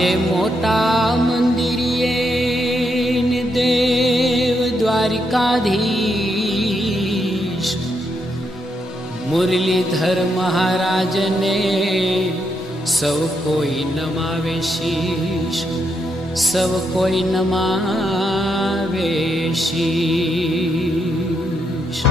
વાજે મોટા મંદિરીએ ને દેવ દ્વારિકાધીશ, મુરલીધર મહારાજને સૌ કોઈ નમાવે શીશ, સૌ કોઈ નમાવે શીશ.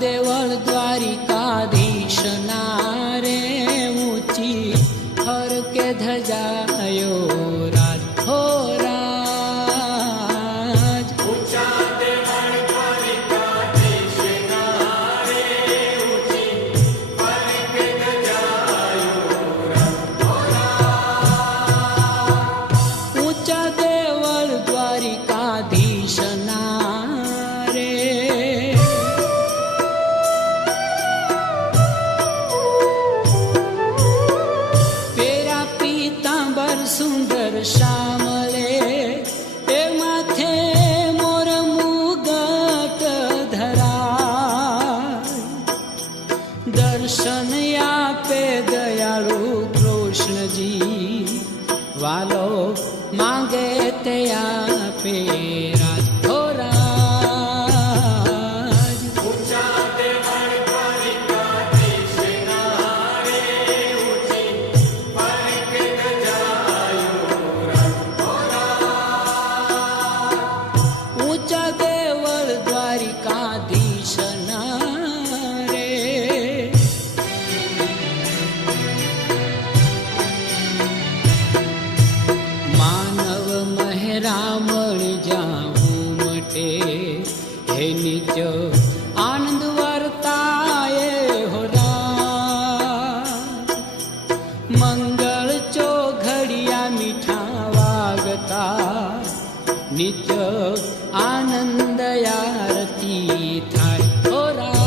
દેવળ દ્વારિકાધીશના રે ઊંચી હર કે ધજાયો રાજ હો રાજ. ઊંચા દેવળ દ્વારિકાધીશના રે ઊંચી હર કે ધજાયો રાજ હો રાજ. ઊંચા દેવળ દ્વારિકાધીશના સુંદર શ્યામલે એ માથે મોર મુગટ ધરાય, દર્શન આપે દયાળુ કૃષ્ણજી, વાલો માંગે તે આપે રાજ હો રાજ. હે નિત્ય આનંદ વર્તાય હો રાજ, મંગળ ચોઘડિયા મીઠા વાગતા, નિત્ય આનંદ આરતી થાય હો રાજ.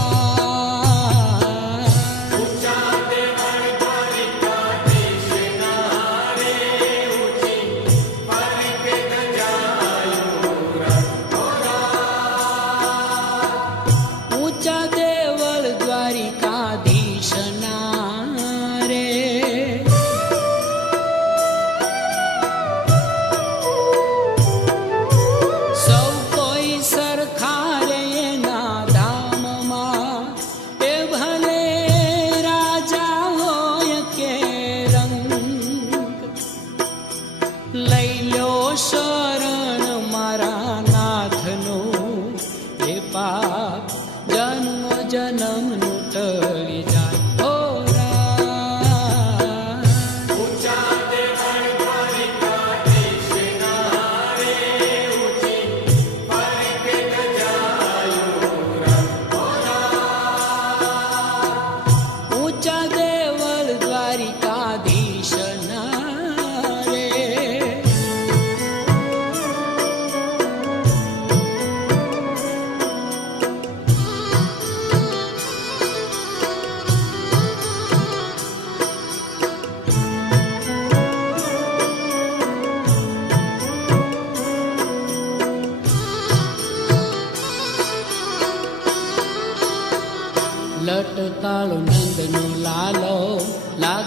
ઊંચા દેવળ દ્વારિકાધીશના રે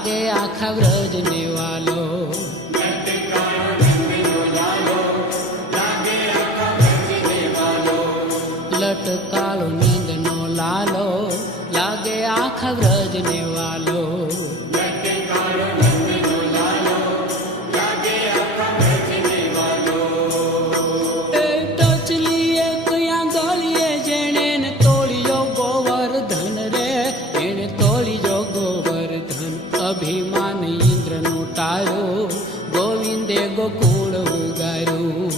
લાગે આખા વ્રજ ને વાલો. લટકાળો નંદનો લાલો લાગે આખા વ્રજ ને વાલો. એ ટચલીએ કયા ગળીએ જેણે તોળ્યો ગોવર્ધન રે, એને તોળ્યો ગોવર્ધન. અભિમાન ઇન્દ્રનું ટાળ્યું, ગોવિંદે ગોકુળ ઉગાર્યું.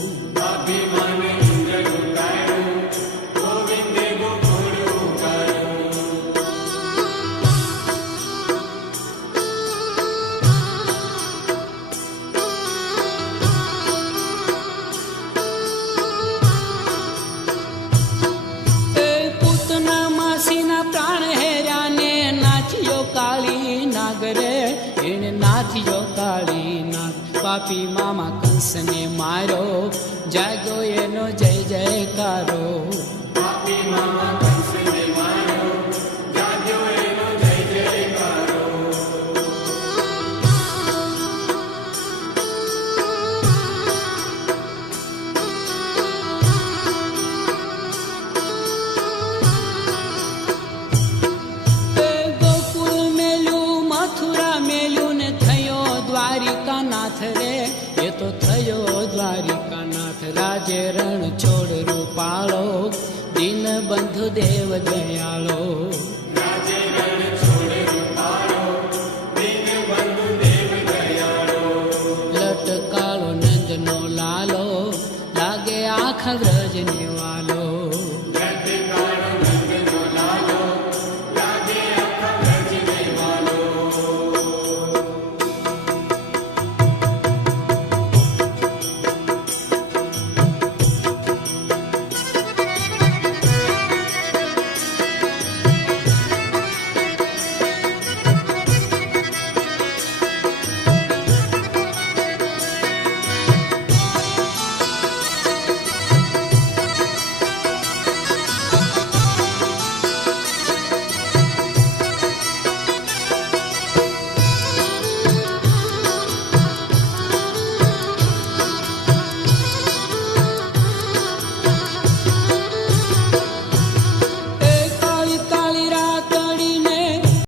એને નાથિયો કાળી નાથ. પાપી મામા કંસને માર્યો, જાગ્યો એનો જય જયકારો. પાપી મામા કંસને માર્યો, જાગ્યો એનો જય જયકારો. દ્વારિકાનાથ રે એ તો થયો દ્વારિકાનાથ. રાજે રણ છોડ રૂપાળો, દીન બંધુ દેવ દયાળો. રાજે રણ છોડ રૂપાળો, દીન બંધુ દેવ દયાળો. લટકાળો નંદનો લાલો લાગે આખા વ્રજ ને વાલો.